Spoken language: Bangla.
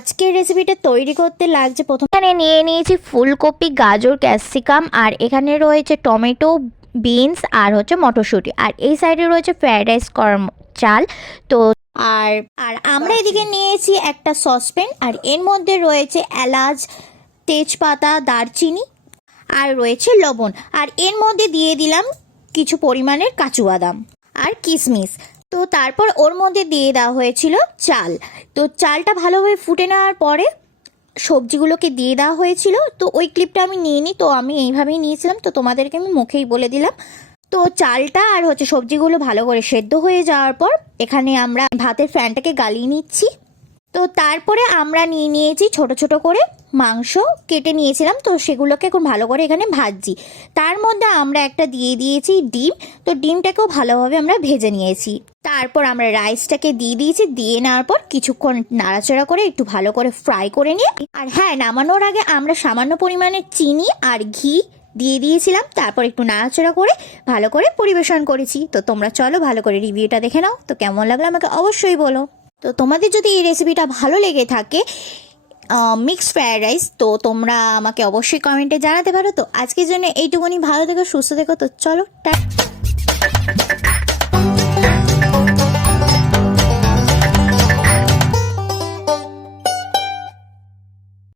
আজকের রেসিপিটা তৈরি করতে লাগছে প্রথম এখানে নিয়ে নিয়েছি ফুলকপি, গাজর, ক্যাপসিকাম, আর এখানে রয়েছে টমেটো, বিনস আর হচ্ছে মটরশুঁটি, আর এই সাইডে রয়েছে ফ্রাইড রাইস চাল। তো আর আর আমরা এদিকে নিয়েছি একটা সসপ্যান, আর এর মধ্যে রয়েছে এলাচ, তেজপাতা, দারচিনি আর রয়েছে লবণ, আর এর মধ্যে দিয়ে দিলাম কিছু পরিমাণের কাজু বাদাম আর কিশমিশ। তো তারপর ওর মধ্যে দিয়ে দেওয়া হয়েছিল চাল। তো চালটা ভালোভাবে ফুটে নেওয়ার পরে সবজিগুলোকে দিয়ে দেওয়া হয়েছিল। তো ওই ক্লিপটা আমি নিয়ে নিই, তো আমি এইভাবেই নিয়েছিলাম, তো তোমাদেরকে আমি মুখেই বলে দিলাম। তো চালটা আর হচ্ছে সবজিগুলো ভালো করে সেদ্ধ হয়ে যাওয়ার পর এখানে আমরা ভাতের ফ্যানটাকে গালিয়ে নিচ্ছি। তো তারপরে আমরা নিয়ে নিয়েছি ছোট ছোট করে মাংস কেটে নিয়েছিলাম, তো সেগুলোকে এখন ভালো করে এখানে ভাজছি। তার মধ্যে আমরা একটা দিয়ে দিয়েছি ডিম, তো ডিমটাকেও ভালোভাবে আমরা ভেজে নিয়েছি। তারপর আমরা রাইসটাকে দিয়ে দিয়েছি, দিয়ে নেওয়ার পর কিছুক্ষণ নাড়াচাড়া করে একটু ভালো করে ফ্রাই করে নিয়ে, আর হ্যাঁ, নামানোর আগে আমরা সামান্য পরিমাণে চিনি আর ঘি দিয়ে দিয়েছিলাম। তারপর একটু নাড়াচাড়া করে ভালো করে পরিবেশন করেছি। তো তোমরা চলো ভালো করে রিভিউটা দেখে নাও। তো কেমন লাগলো আমাকে অবশ্যই বলো। তো তোমাদের যদি এই রেসিপিটা ভালো লেগে থাকে মিক্সড ফ্রায়েড রাইস, তো তোমরা আমাকে অবশ্যই কমেন্টে জানাতে পারো। তো আজকের জন্য এইটুকুনি, ভালো থেকো, সুস্থ থেকো। তো চলো টাটা।